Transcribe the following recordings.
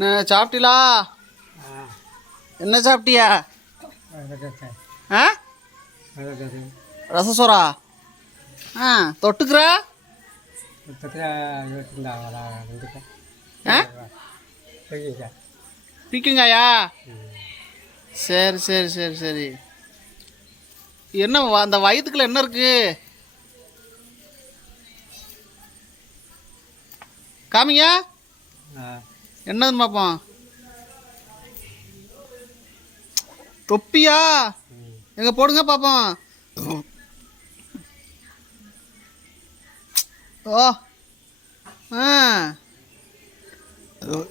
சாப்பிட்டீங்களா? என்ன சாப்பிட்டியா? ஆ, ரசசோரா. ஆ, தொட்டுக்கிற பீக்கங்காயா? சரி சரி சரி சரி. என்ன அந்த வயிற்றுக்குள்ள என்ன இருக்கு? காமிங்க. என்னதுன்னு பார்ப்போம். தொப்பியா? எங்க போடுங்க பார்ப்போம். ஓ, ஆ,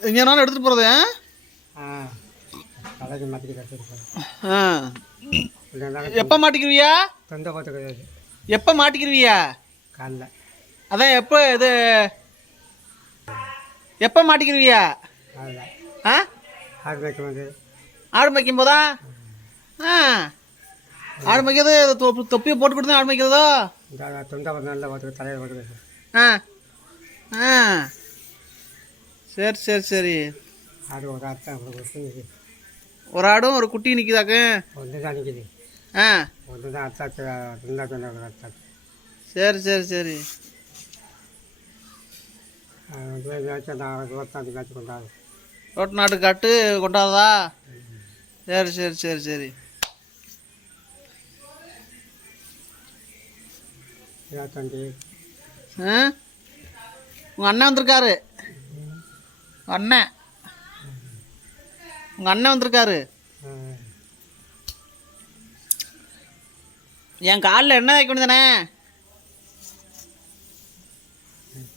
எங்கேனாலும் எடுத்துகிட்டு போகிறது. ஆ, எப்போ மாட்டிக்கிருவியா? எப்போ மாட்டிக்கிருவியா? காலைல. அதான் எப்போ இது எப்போ மாட்டிக்கிருவியா? ஆ, ஆடு மேய்க்கும் போது. ஆடு மேய்க்கும் போதா? ஆ, ஆடு மேய்க்கிறது தொப்பியை போட்டு கொடுத்தா ஆடு மேய்க்கிறதோ? தொண்டை ஒரு நாளில் பார்த்துக்க தலையில் பார்த்துக்க. ஆ, ஆ, சரி சரி சரி. ஆடு ஒரு ஆடு தான் கொடுத்து. ஒரு ஆடும் ஒரு குட்டி நிற்குதாக்கு? ஒன்று தான் நிற்கிது. ஆ, ஒன்று தான் அத்தாச்சு. ரெண்டாவது ஒரு அத்தாச்சு. சரி சரி சரி. மேய்ச்சல் நான் ரோட்டாந்து மேய்ச்சி கொண்டாடு. ரோட்டு நாட்டு காட்டு கொண்டாதா? சரி சரி சரி சரி. 20. ஆ, உங்கள் அண்ணன் வந்திருக்காரு. அண்ணன் உங்கள் அண்ணன் வந்திருக்காரு. என் காலில் என்ன வைக்க வேண்டியதானே?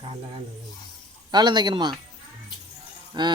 காலைல தான் காலில் தைக்கணுமா? ஆ,